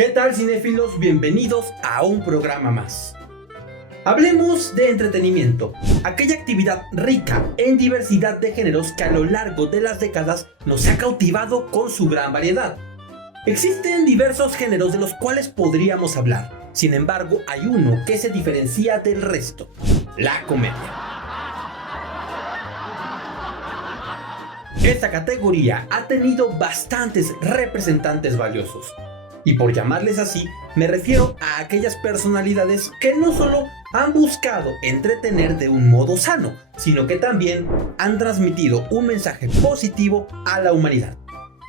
¿Qué tal, cinéfilos? Bienvenidos a un programa más. Hablemos de entretenimiento, aquella actividad rica en diversidad de géneros que a lo largo de las décadas nos ha cautivado con su gran variedad. Existen diversos géneros de los cuales podríamos hablar, sin embargo hay uno que se diferencia del resto: la comedia. Esta categoría ha tenido bastantes representantes valiosos. Y por llamarles así, me refiero a aquellas personalidades que no solo han buscado entretener de un modo sano, sino que también han transmitido un mensaje positivo a la humanidad.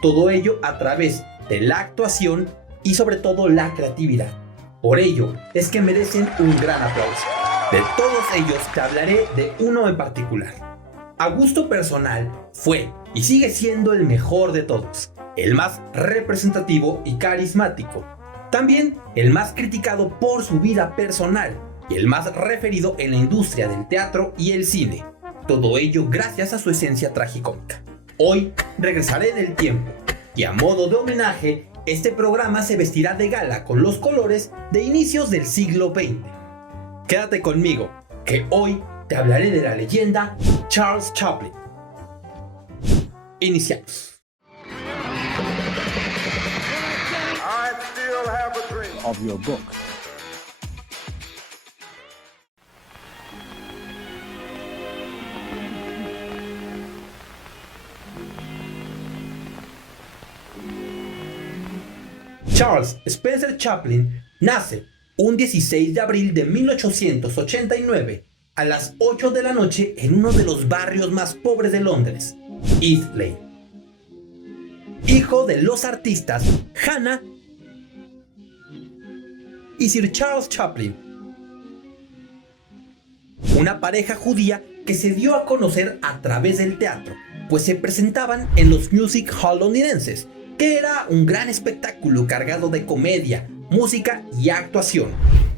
Todo ello a través de la actuación y sobre todo la creatividad. Por ello es que merecen un gran aplauso. De todos ellos te hablaré de uno en particular. A gusto personal, fue y sigue siendo el mejor de todos, el más representativo y carismático, también el más criticado por su vida personal y el más referido en la industria del teatro y el cine. Todo ello gracias a su esencia tragicómica. Hoy regresaré en el tiempo y a modo de homenaje, este programa se vestirá de gala con los colores de inicios del siglo XX. Quédate conmigo, que hoy te hablaré de la leyenda Charles Chaplin. Iniciamos. Of your book. Charles Spencer Chaplin nace un 16 de abril de 1889 a las 8 de la noche en uno de los barrios más pobres de Londres, East Lane. Hijo de los artistas Hannah y Sir Charles Chaplin, una pareja judía que se dio a conocer a través del teatro, pues se presentaban en los Music Hall londinenses, que era un gran espectáculo cargado de comedia, música y actuación.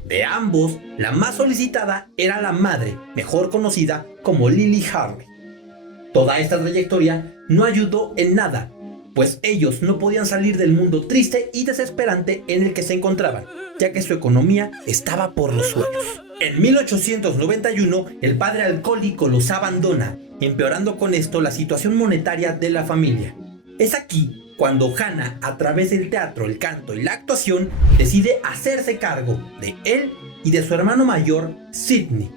De ambos, la más solicitada era la madre, mejor conocida como Lily Harley. Toda esta trayectoria no ayudó en nada, pues ellos no podían salir del mundo triste y desesperante en el que se encontraban, ya que su economía estaba por los suelos. En 1891, el padre alcohólico los abandona, empeorando con esto la situación monetaria de la familia. Es aquí cuando Hannah, a través del teatro, el canto y la actuación, decide hacerse cargo de él y de su hermano mayor, Sidney.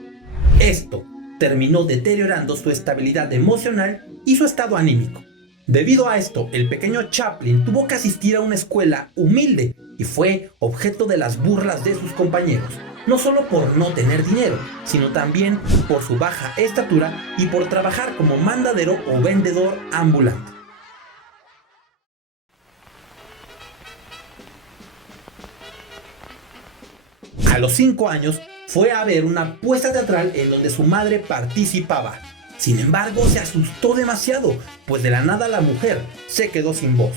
Esto terminó deteriorando su estabilidad emocional y su estado anímico. Debido a esto, el pequeño Chaplin tuvo que asistir a una escuela humilde y fue objeto de las burlas de sus compañeros, no solo por no tener dinero, sino también por su baja estatura y por trabajar como mandadero o vendedor ambulante. A los 5 años fue a ver una puesta teatral en donde su madre participaba. Sin embargo, se asustó demasiado, pues de la nada la mujer se quedó sin voz.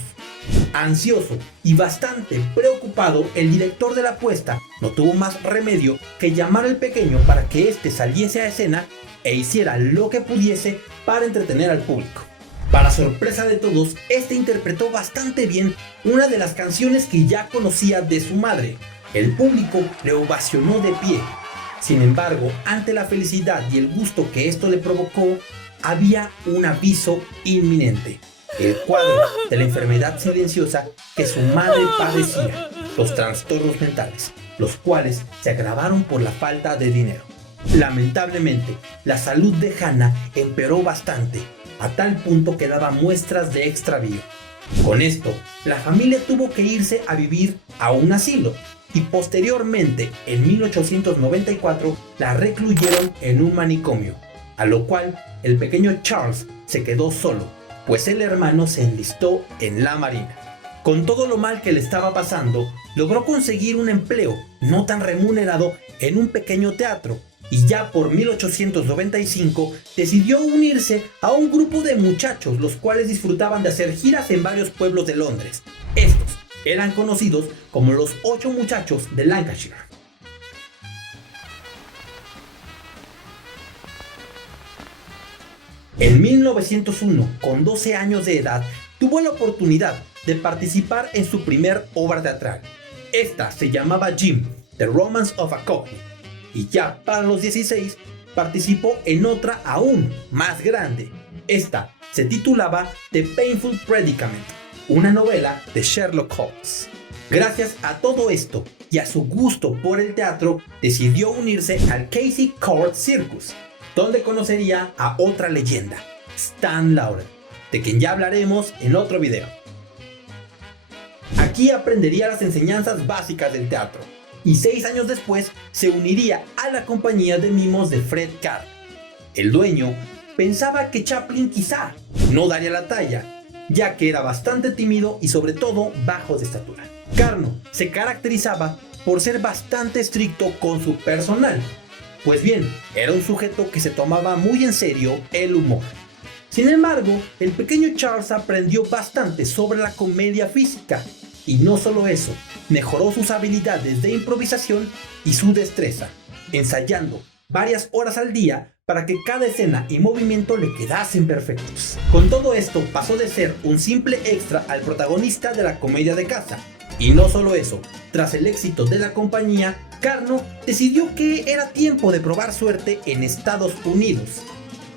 Ansioso y bastante preocupado, el director de la puesta no tuvo más remedio que llamar al pequeño para que éste saliese a escena e hiciera lo que pudiese para entretener al público. Para sorpresa de todos, este interpretó bastante bien una de las canciones que ya conocía de su madre. El público le ovacionó de pie. Sin embargo, ante la felicidad y el gusto que esto le provocó, había un aviso inminente: el cuadro de la enfermedad silenciosa que su madre padecía, los trastornos mentales, los cuales se agravaron por la falta de dinero. Lamentablemente, la salud de Hannah empeoró bastante, a tal punto que daba muestras de extravío. Con esto, la familia tuvo que irse a vivir a un asilo, y posteriormente, en 1894, la recluyeron en un manicomio, a lo cual el pequeño Charles se quedó solo, pues el hermano se enlistó en la marina. Con todo lo mal que le estaba pasando, logró conseguir un empleo no tan remunerado en un pequeño teatro, y ya por 1895 decidió unirse a un grupo de muchachos, los cuales disfrutaban de hacer giras en varios pueblos de Londres. Estos eran conocidos como los 8 muchachos de Lancashire. En 1901, con 12 años de edad, tuvo la oportunidad de participar en su primer obra teatral, Esta se llamaba Jim, The Romance of a Cockney, y ya para los 16 participó en otra aún más grande. Esta se titulaba The Painful Predicament, una novela de Sherlock Holmes. Gracias a todo esto y a su gusto por el teatro, decidió unirse al Casey Court Circus, donde conocería a otra leyenda, Stan Laurel, de quien ya hablaremos en otro video. Aquí aprendería las enseñanzas básicas del teatro, y 6 años después se uniría a la compañía de mimos de Fred Karr. El dueño pensaba que Chaplin quizá no daría la talla, ya que era bastante tímido y sobre todo bajo de estatura. Carno se caracterizaba por ser bastante estricto con su personal, pues bien, era un sujeto que se tomaba muy en serio el humor. Sin embargo, el pequeño Charles aprendió bastante sobre la comedia física, y no solo eso, mejoró sus habilidades de improvisación y su destreza, ensayando varias horas al día para que cada escena y movimiento le quedasen perfectos. Con todo esto pasó de ser un simple extra al protagonista de la comedia de casa. Y no solo eso, tras el éxito de la compañía, Carno decidió que era tiempo de probar suerte en Estados Unidos.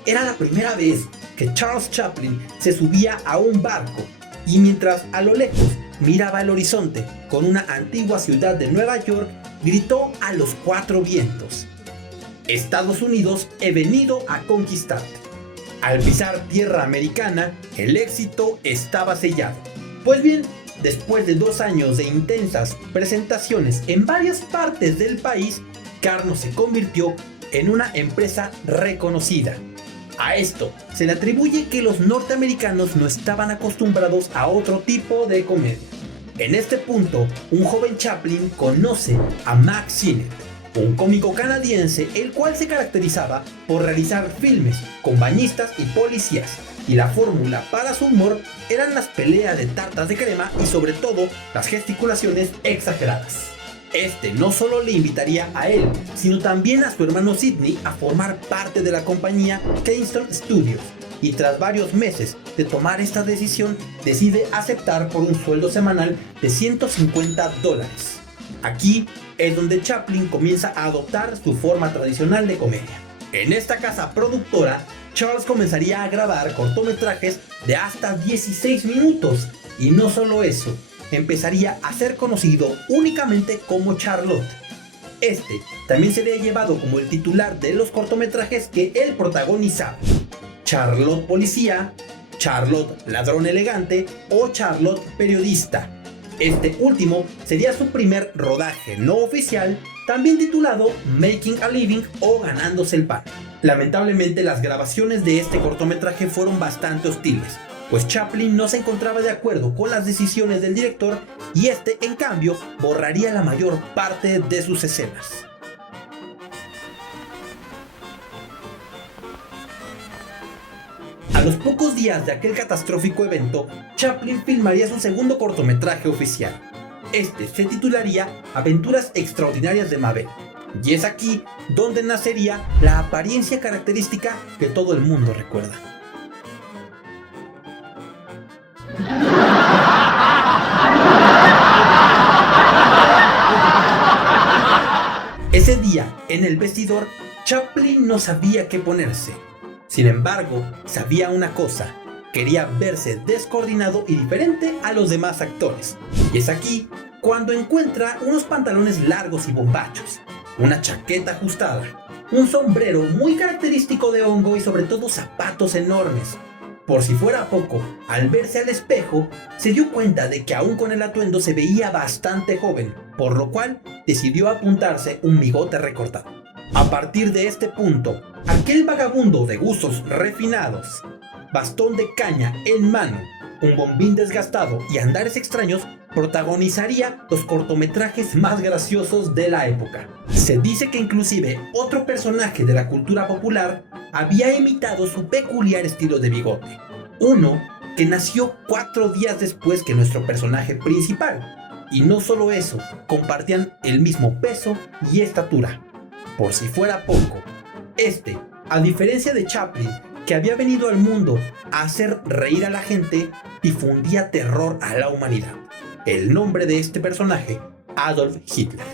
Era la primera vez que Charles Chaplin se subía a un barco y mientras a lo lejos miraba el horizonte con una antigua ciudad de Nueva York, gritó a los 4 vientos: Estados Unidos, he venido a conquistarte. Al pisar tierra americana, el éxito estaba sellado. Pues bien, después de 2 años de intensas presentaciones en varias partes del país, Carno se convirtió en una empresa reconocida. A esto se le atribuye que los norteamericanos no estaban acostumbrados a otro tipo de comedia. En este punto, un joven Chaplin conoce a Max Sennett, un cómico canadiense el cual se caracterizaba por realizar filmes con bañistas y policías, y la fórmula para su humor eran las peleas de tartas de crema y sobre todo las gesticulaciones exageradas. Este no solo le invitaría a él, sino también a su hermano Sidney a formar parte de la compañía Keystone Studios, y tras varios meses de tomar esta decisión, decide aceptar por un sueldo semanal de $150. Aquí es donde Chaplin comienza a adoptar su forma tradicional de comedia. En esta casa productora, Charles comenzaría a grabar cortometrajes de hasta 16 minutos, y no solo eso, empezaría a ser conocido únicamente como Charlotte. Este también sería llevado como el titular de los cortometrajes que él protagonizaba: Charlotte Policía, Charlotte Ladrón Elegante o Charlotte Periodista. Este último sería su primer rodaje no oficial, también titulado Making a Living o Ganándose el Pan. Lamentablemente las grabaciones de este cortometraje fueron bastante hostiles, pues Chaplin no se encontraba de acuerdo con las decisiones del director y este, en cambio, borraría la mayor parte de sus escenas. A los pocos días de aquel catastrófico evento, Chaplin filmaría su segundo cortometraje oficial. Este se titularía Aventuras Extraordinarias de Mabel, y es aquí donde nacería la apariencia característica que todo el mundo recuerda. Ese día, en el vestidor, Chaplin no sabía qué ponerse. Sin embargo, sabía una cosa: quería verse descoordinado y diferente a los demás actores. Y es aquí cuando encuentra unos pantalones largos y bombachos, una chaqueta ajustada, un sombrero muy característico de hongo y sobre todo zapatos enormes. Por si fuera poco, al verse al espejo, se dio cuenta de que aún con el atuendo se veía bastante joven, por lo cual decidió apuntarse un bigote recortado. A partir de este punto, aquel vagabundo de gustos refinados, bastón de caña en mano, un bombín desgastado y andares extraños, protagonizaría los cortometrajes más graciosos de la época. Se dice que inclusive otro personaje de la cultura popular había imitado su peculiar estilo de bigote, uno que nació 4 días después que nuestro personaje principal. Y no solo eso, compartían el mismo peso y estatura. Por si fuera poco, este, a diferencia de Chaplin, que había venido al mundo a hacer reír a la gente, difundía terror a la humanidad. El nombre de este personaje Adolf Hitler.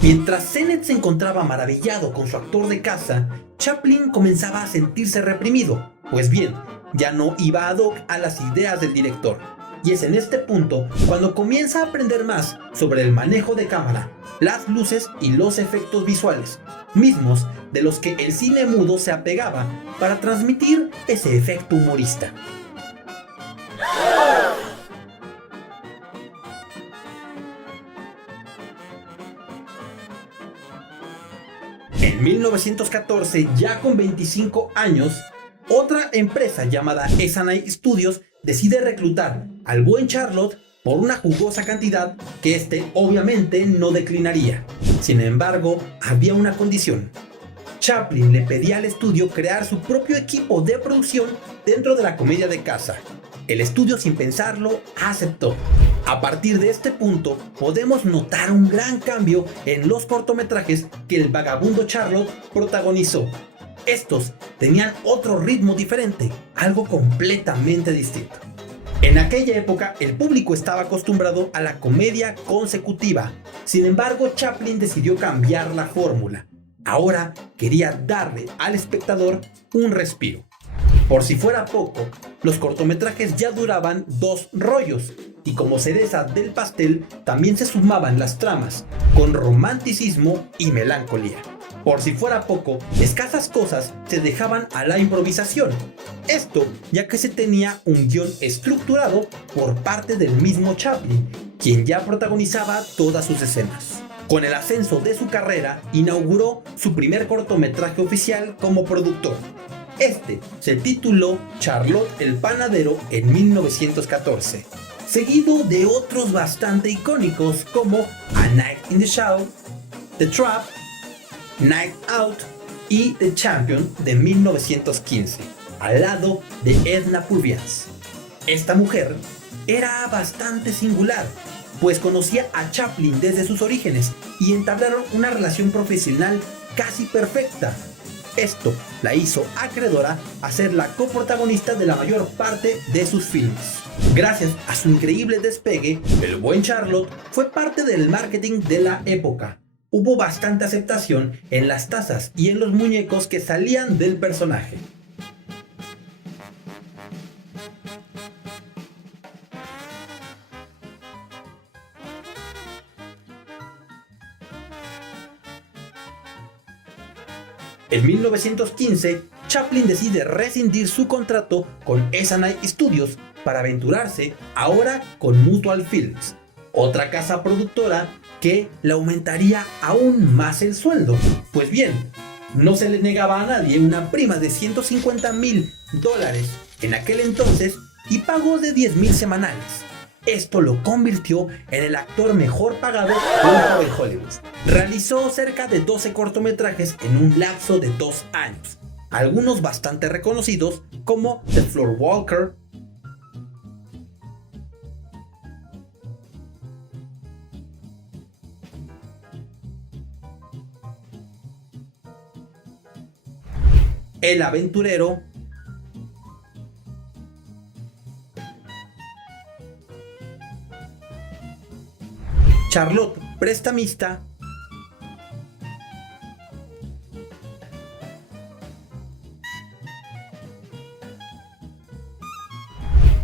Mientras Sennett se encontraba maravillado con su actor de casa, Chaplin comenzaba a sentirse reprimido. Pues bien, ya no iba ad hoc a las ideas del director. Y es en este punto cuando comienza a aprender más sobre el manejo de cámara, las luces y los efectos visuales, mismos de los que el cine mudo se apegaba para transmitir ese efecto humorista. En 1914, ya con 25 años, otra empresa llamada Essanay Studios decide reclutar al buen Charlot por una jugosa cantidad que este obviamente no declinaría. Sin embargo, había una condición. Chaplin le pedía al estudio crear su propio equipo de producción dentro de la comedia de casa. El estudio, sin pensarlo, aceptó. A partir de este punto, podemos notar un gran cambio en los cortometrajes que el vagabundo Charlot protagonizó. Estos tenían otro ritmo diferente, algo completamente distinto. En aquella época, el público estaba acostumbrado a la comedia consecutiva. Sin embargo, Chaplin decidió cambiar la fórmula. Ahora quería darle al espectador un respiro. Por si fuera poco, los cortometrajes ya duraban 2 rollos, y como cereza del pastel también se sumaban las tramas, con romanticismo y melancolía. Por si fuera poco, escasas cosas se dejaban a la improvisación. Esto ya que se tenía un guión estructurado por parte del mismo Chaplin, quien ya protagonizaba todas sus escenas. Con el ascenso de su carrera, inauguró su primer cortometraje oficial como productor. Este se tituló Charlot el Panadero en 1914, seguido de otros bastante icónicos como A Night in the Shadow, The Trap, Night Out y The Champion de 1915, al lado de Edna Purviance. Esta mujer era bastante singular, pues conocía a Chaplin desde sus orígenes y entablaron una relación profesional casi perfecta. Esto la hizo acreedora a ser la coprotagonista de la mayor parte de sus filmes. Gracias a su increíble despegue, el buen Charlot fue parte del marketing de la época. Hubo bastante aceptación en las tazas y en los muñecos que salían del personaje. En 1915, Chaplin decide rescindir su contrato con Essanay Studios para aventurarse ahora con Mutual Films, otra casa productora que le aumentaría aún más el sueldo. Pues bien, no se le negaba a nadie una prima de $150,000 en aquel entonces y pago de $10,000 semanales. Esto lo convirtió en el actor mejor pagado en Hollywood. Realizó cerca de 12 cortometrajes en un lapso de 2 años, algunos bastante reconocidos como The Floor Walker, El Aventurero, Charlot Prestamista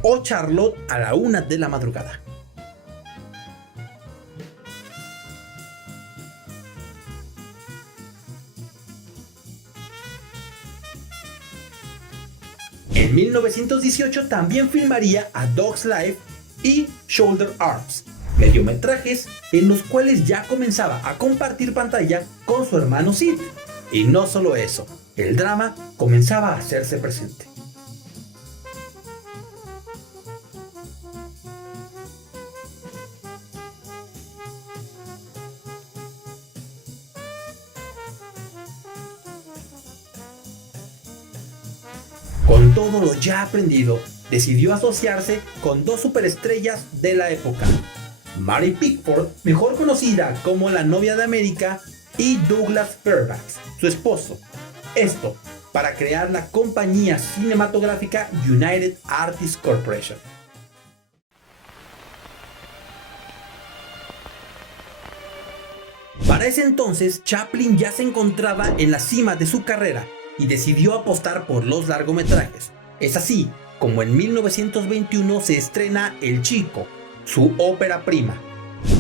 o Charlot a la 1 de la madrugada. En 1918 también filmaría A Dog's Life y Shoulder Arms, mediometrajes en los cuales ya comenzaba a compartir pantalla con su hermano Sid. Y no solo eso, el drama comenzaba a hacerse presente. Con todo lo ya aprendido, decidió asociarse con 2 superestrellas de la época: Mary Pickford, mejor conocida como la novia de América, y Douglas Fairbanks, su esposo. Esto para crear la compañía cinematográfica United Artists Corporation. Para ese entonces, Chaplin ya se encontraba en la cima de su carrera y decidió apostar por los largometrajes. Es así como en 1921 se estrena El Chico, su ópera prima.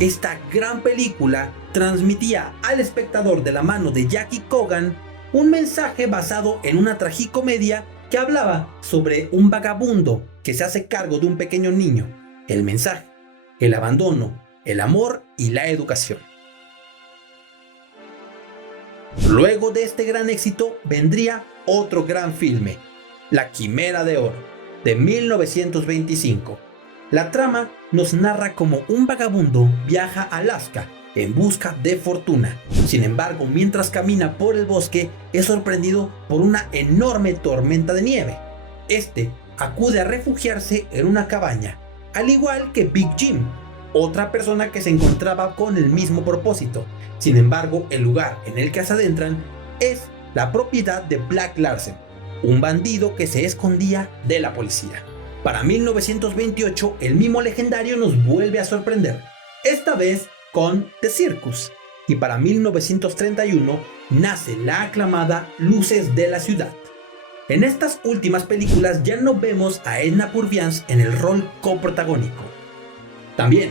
Esta gran película transmitía al espectador de la mano de Jackie Coogan un mensaje basado en una tragicomedia que hablaba sobre un vagabundo que se hace cargo de un pequeño niño. El mensaje, el abandono, el amor y la educación. Luego de este gran éxito vendría otro gran filme, La Quimera de Oro, de 1925. La trama nos narra cómo un vagabundo viaja a Alaska en busca de fortuna. Sin embargo, mientras camina por el bosque, es sorprendido por una enorme tormenta de nieve. Este acude a refugiarse en una cabaña, al igual que Big Jim, otra persona que se encontraba con el mismo propósito. Sin embargo, el lugar en el que se adentran es la propiedad de Black Larsen, un bandido que se escondía de la policía. Para 1928, el mimo legendario nos vuelve a sorprender, esta vez con The Circus, y para 1931 nace la aclamada Luces de la Ciudad. En estas últimas películas ya no vemos a Edna Purviance en el rol coprotagónico. También,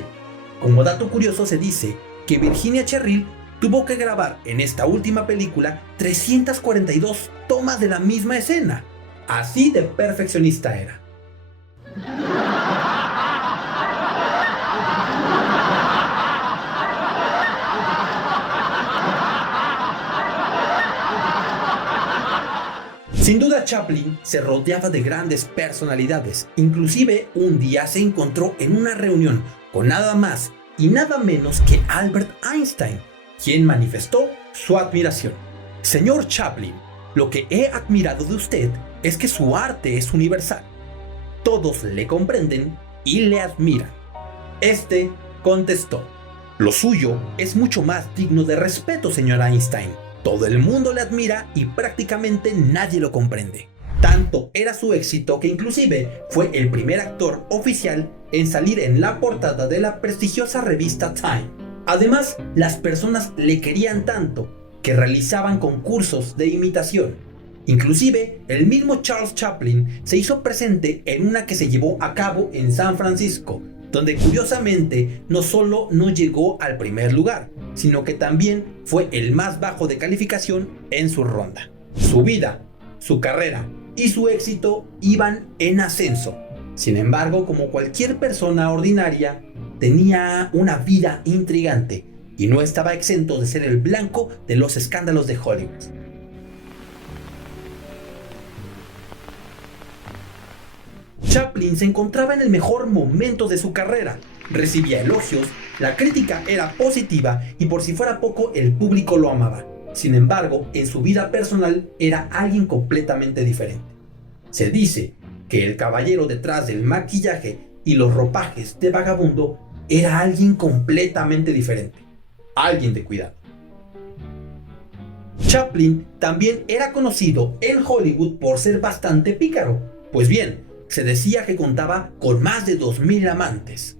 como dato curioso, se dice que Virginia Cherrill tuvo que grabar en esta última película 342 tomas de la misma escena. Así de perfeccionista era. Sin duda, Chaplin se rodeaba de grandes personalidades. Inclusive un día se encontró en una reunión con nada más y nada menos que Albert Einstein, quien manifestó su admiración. Señor Chaplin, lo que he admirado de usted es que su arte es universal. Todos le comprenden y le admiran. Este contestó: lo suyo es mucho más digno de respeto, señor Einstein. Todo el mundo le admira y prácticamente nadie lo comprende. Tanto era su éxito que inclusive fue el primer actor oficial en salir en la portada de la prestigiosa revista Time. Además, las personas le querían tanto que realizaban concursos de imitación. Inclusive, el mismo Charles Chaplin se hizo presente en una que se llevó a cabo en San Francisco, donde curiosamente no solo no llegó al primer lugar, sino que también fue el más bajo de calificación en su ronda. Su vida, su carrera y su éxito iban en ascenso. Sin embargo, como cualquier persona ordinaria, tenía una vida intrigante y no estaba exento de ser el blanco de los escándalos de Hollywood. Chaplin se encontraba en el mejor momento de su carrera, recibía elogios, la crítica era positiva y por si fuera poco el público lo amaba. Sin embargo, en su vida personal era alguien completamente diferente. Se dice que el caballero detrás del maquillaje y los ropajes de vagabundo era alguien completamente diferente, alguien de cuidado. Chaplin también era conocido en Hollywood por ser bastante pícaro, pues bien, se decía que contaba con más de 2000 amantes.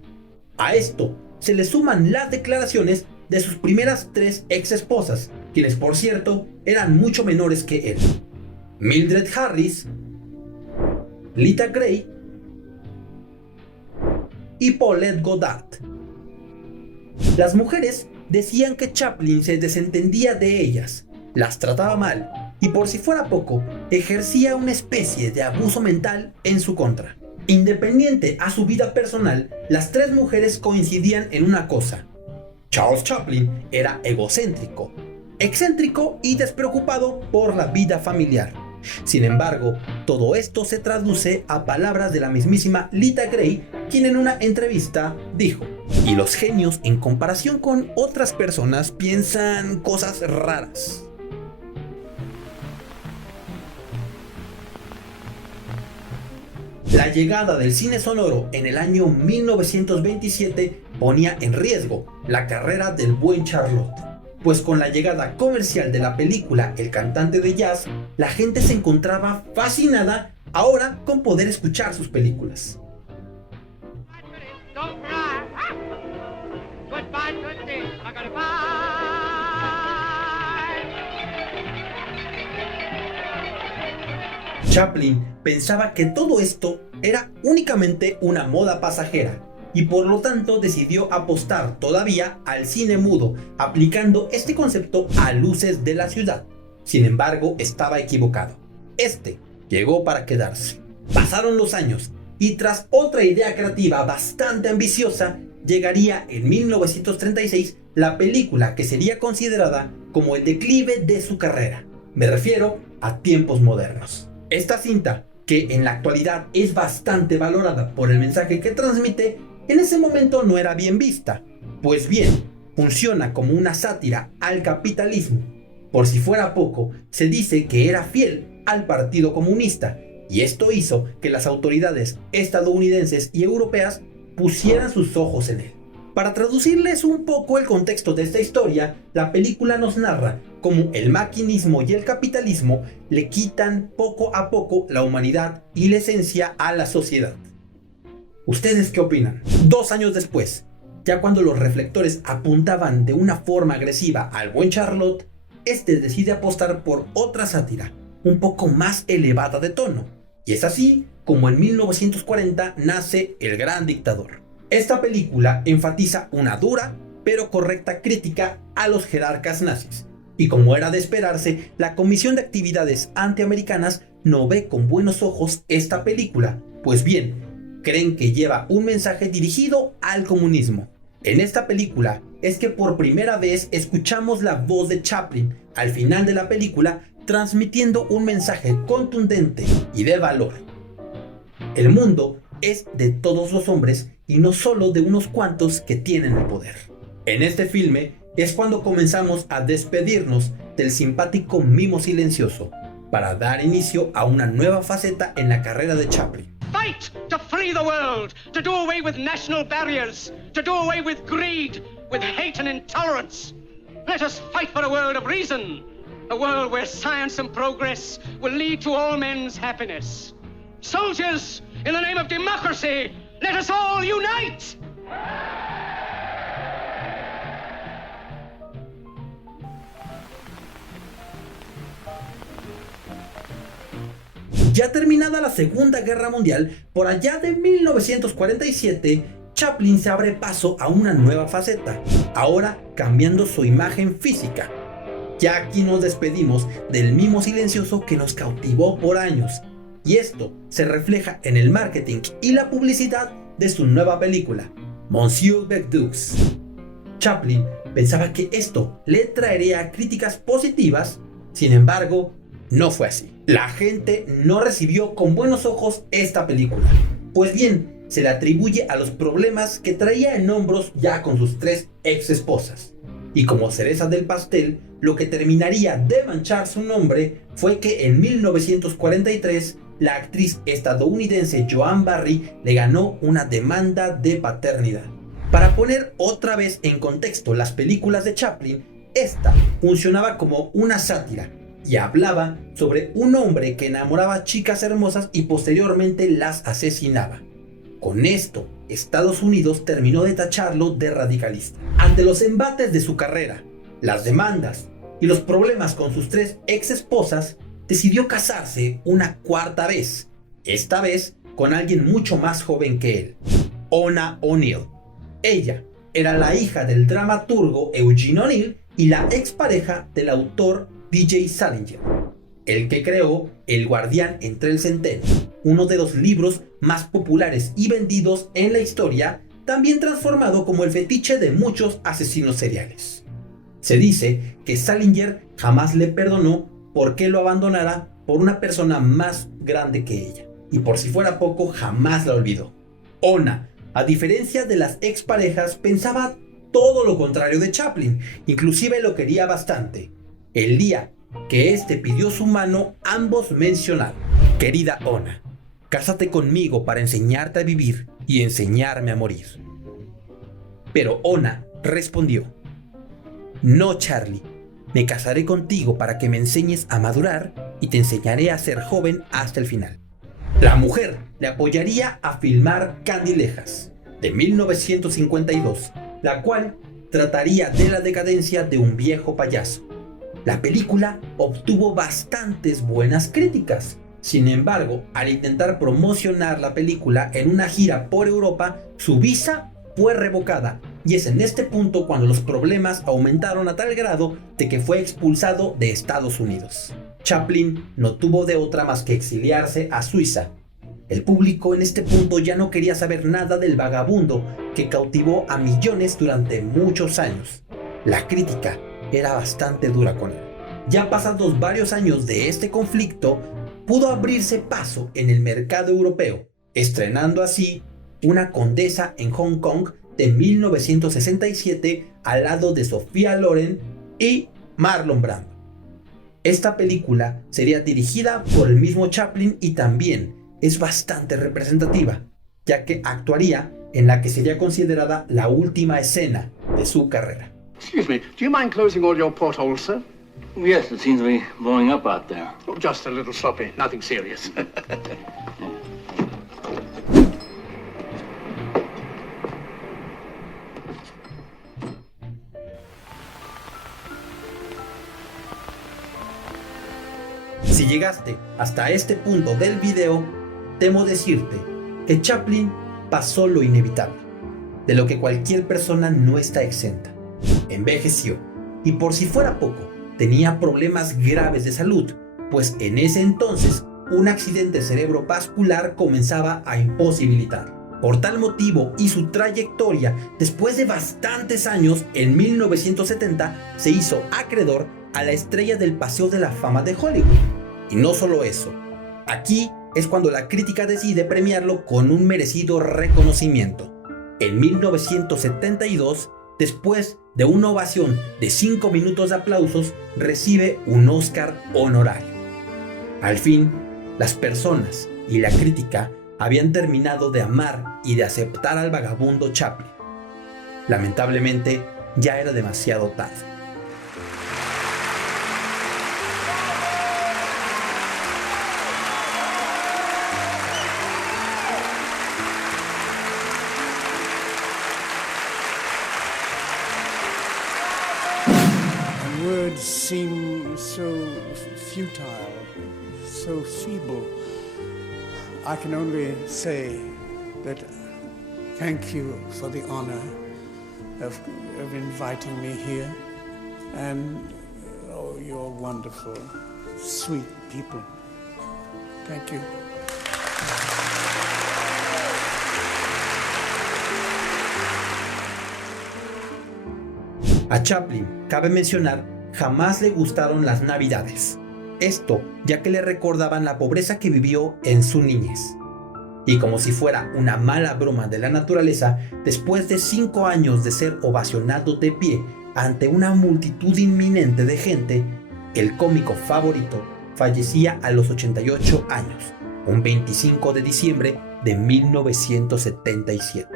A esto se le suman las declaraciones de sus primeras 3 ex esposas, quienes por cierto eran mucho menores que él: Mildred Harris, Lita Grey y Paulette Goddard. Las mujeres decían que Chaplin se desentendía de ellas, las trataba mal y por si fuera poco, ejercía una especie de abuso mental en su contra. Independiente a su vida personal, las 3 mujeres coincidían en una cosa: Charles Chaplin era egocéntrico, excéntrico y despreocupado por la vida familiar. Sin embargo, todo esto se traduce a palabras de la mismísima Lita Grey, quien en una entrevista dijo: y los genios en comparación con otras personas piensan cosas raras. La llegada del cine sonoro en el año 1927 ponía en riesgo la carrera del buen Charlot. pues con la llegada comercial de la película El cantante de jazz, la gente se encontraba fascinada ahora con poder escuchar sus películas. Don't cry. Goodbye, good day. I gotta bye. Chaplin pensaba que todo esto era únicamente una moda pasajera y por lo tanto decidió apostar todavía al cine mudo, aplicando este concepto a luces de la ciudad. Sin embargo, estaba equivocado. Este llegó para quedarse. Pasaron los años y tras otra idea creativa bastante ambiciosa, llegaría en 1936 la película que sería considerada como el declive de su carrera. Me refiero a Tiempos Modernos. Esta cinta, que en la actualidad es bastante valorada por el mensaje que transmite, en ese momento no era bien vista. Pues bien, funciona como una sátira al capitalismo. Por si fuera poco, se dice que era fiel al Partido Comunista, y esto hizo que las autoridades estadounidenses y europeas pusieran sus ojos en él. Para traducirles un poco el contexto de esta historia, la película nos narra cómo el maquinismo y el capitalismo le quitan poco a poco la humanidad y la esencia a la sociedad. ¿Ustedes qué opinan? 2 años después, ya cuando los reflectores apuntaban de una forma agresiva al buen Charlot, este decide apostar por otra sátira, un poco más elevada de tono. Y es así como en 1940 nace El Gran Dictador. Esta película enfatiza una dura pero correcta crítica a los jerarcas nazis. Y como era de esperarse, la Comisión de Actividades Antiamericanas no ve con buenos ojos esta película, pues bien, creen que lleva un mensaje dirigido al comunismo. En esta película es que por primera vez escuchamos la voz de Chaplin al final de la película transmitiendo un mensaje contundente y de valor. El mundo es de todos los hombres y no solo de unos cuantos que tienen el poder. En este filme es cuando comenzamos a despedirnos del simpático mimo silencioso para dar inicio a una nueva faceta en la carrera de Chaplin. Fight to free the world, to do away with national barriers, to do away with greed, with hate and intolerance. Let us fight for a world of reason, a world where science and progress will lead to all men's happiness. Soldiers, in the name of democracy, let us all unite! Ya terminada la Segunda Guerra Mundial, por allá de 1947, Chaplin se abre paso a una nueva faceta, ahora cambiando su imagen física. Ya aquí nos despedimos del mimo silencioso que nos cautivó por años, y esto se refleja en el marketing y la publicidad de su nueva película, Monsieur Becdux. Chaplin pensaba que esto le traería críticas positivas, sin embargo, no fue así. La gente no recibió con buenos ojos esta película. Pues bien, se le atribuye a los problemas que traía en hombros ya con sus 3 ex esposas. Y como cereza del pastel, lo que terminaría de manchar su nombre fue que en 1943 la actriz estadounidense Joan Barry le ganó una demanda de paternidad. Para poner otra vez en contexto las películas de Chaplin, esta funcionaba como una sátira y hablaba sobre un hombre que enamoraba chicas hermosas y posteriormente las asesinaba. Con esto, Estados Unidos terminó de tacharlo de radicalista. Ante los embates de su carrera, las demandas y los problemas con sus 3 ex esposas, decidió casarse una 4ª vez, esta vez con alguien mucho más joven que él, Ona O'Neill. Ella era la hija del dramaturgo Eugene O'Neill y la expareja del autor D.J. Salinger, el que creó El Guardián entre el Centeno, uno de los libros más populares y vendidos en la historia, también transformado como el fetiche de muchos asesinos seriales. Se dice que Salinger jamás le perdonó por que lo abandonara por una persona más grande que ella, y por si fuera poco, jamás la olvidó. Ona, a diferencia de las exparejas, pensaba todo lo contrario de Chaplin, inclusive lo quería bastante. El día que este pidió su mano, ambos mencionaron: querida Ona, cásate conmigo para enseñarte a vivir y enseñarme a morir. Pero Ona respondió: No, Charlie, me casaré contigo para que me enseñes a madurar y te enseñaré a ser joven hasta el final. La mujer le apoyaría a filmar Candilejas, de 1952, la cual trataría de la decadencia de un viejo payaso. La película obtuvo bastantes buenas críticas. Sin embargo, al intentar promocionar la película en una gira por Europa, su visa fue revocada, y es en este punto cuando los problemas aumentaron a tal grado de que fue expulsado de Estados Unidos. Chaplin no tuvo de otra más que exiliarse a Suiza. El público en este punto ya no quería saber nada del vagabundo que cautivó a millones durante muchos años. La crítica era bastante dura con él. Ya pasados varios años de este conflicto, pudo abrirse paso en el mercado europeo, estrenando así Una condesa en Hong Kong de 1967 al lado de Sofía Loren y Marlon Brando. Esta película sería dirigida por el mismo Chaplin y también es bastante representativa, ya que actuaría en la que sería considerada la última escena de su carrera. Excuse me, do you mind closing all your portholes, sir? Yes, it seems to be blowing up out there. Oh, just a little sloppy, nothing serious. Si llegaste hasta este punto del video, temo decirte que Chaplin pasó lo inevitable, de lo que cualquier persona no está exenta. Envejeció, y por si fuera poco, tenía problemas graves de salud, pues en ese entonces un accidente cerebrovascular comenzaba a imposibilitar. Por tal motivo y su trayectoria, después de bastantes años, en 1970 se hizo acreedor a la estrella del Paseo de la Fama de Hollywood. Y no solo eso, aquí es cuando la crítica decide premiarlo con un merecido reconocimiento. En 1972, después de una ovación de 5 minutos de aplausos, recibe un Oscar honorario. Al fin, las personas y la crítica habían terminado de amar y de aceptar al vagabundo Chaplin. Lamentablemente, ya era demasiado tarde. Words seem so futile, so feeble. I can only say that thank you for the honor of inviting me here. And oh, you're wonderful, sweet people. Thank you. A Chaplin, cabe mencionar, jamás le gustaron las Navidades. Esto ya que le recordaban la pobreza que vivió en su niñez. Y como si fuera una mala broma de la naturaleza, después de 5 años de ser ovacionado de pie ante una multitud inminente de gente, el cómico favorito fallecía a los 88 años, un 25 de diciembre de 1977.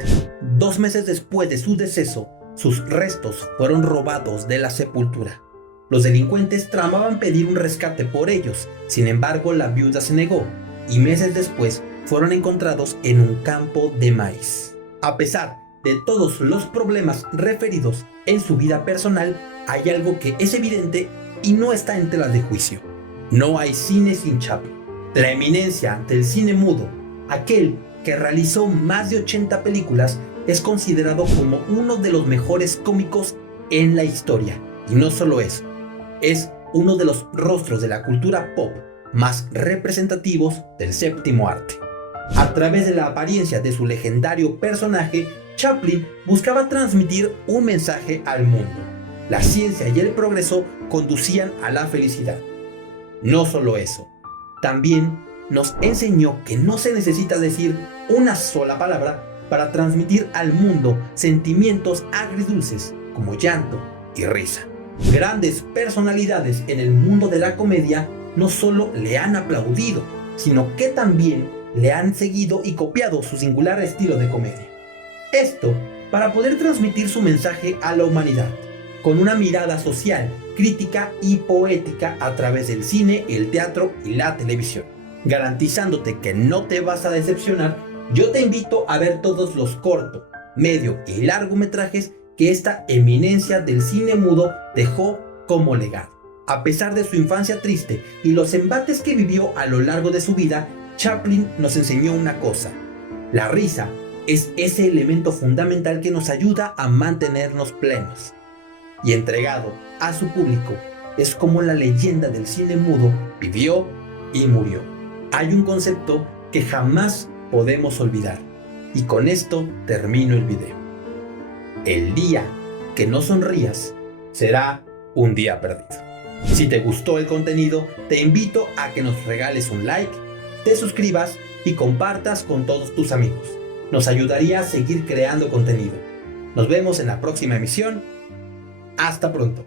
2 meses después de su deceso, sus restos fueron robados de la sepultura. Los delincuentes tramaban pedir un rescate por ellos, sin embargo la viuda se negó, y meses después fueron encontrados en un campo de maíz. A pesar de todos los problemas referidos en su vida personal, hay algo que es evidente y no está en tela de juicio. No hay cine sin Chaplin. La eminencia del cine mudo, aquel que realizó más de 80 películas, es considerado como uno de los mejores cómicos en la historia. Y no solo eso, es uno de los rostros de la cultura pop más representativos del séptimo arte. A través de la apariencia de su legendario personaje, Chaplin buscaba transmitir un mensaje al mundo. La ciencia y el progreso conducían a la felicidad. No solo eso, también nos enseñó que no se necesita decir una sola palabra para transmitir al mundo sentimientos agridulces como llanto y risa. Grandes personalidades en el mundo de la comedia no solo le han aplaudido, sino que también le han seguido y copiado su singular estilo de comedia. Esto para poder transmitir su mensaje a la humanidad. con una mirada social, crítica y poética a través del cine, el teatro y la televisión. Garantizándote que no te vas a decepcionar, yo te invito a ver todos los corto, medio y largometrajes que esta eminencia del cine mudo dejó como legado. A pesar de su infancia triste y los embates que vivió a lo largo de su vida, Chaplin nos enseñó una cosa: la risa es ese elemento fundamental que nos ayuda a mantenernos plenos. Y entregado a su público, es como la leyenda del cine mudo vivió y murió. Hay un concepto que jamás podemos olvidar, y con esto termino el video. El día que no sonrías será un día perdido. Si te gustó el contenido, te invito a que nos regales un like, te suscribas y compartas con todos tus amigos. Nos ayudaría a seguir creando contenido. Nos vemos en la próxima emisión. Hasta pronto.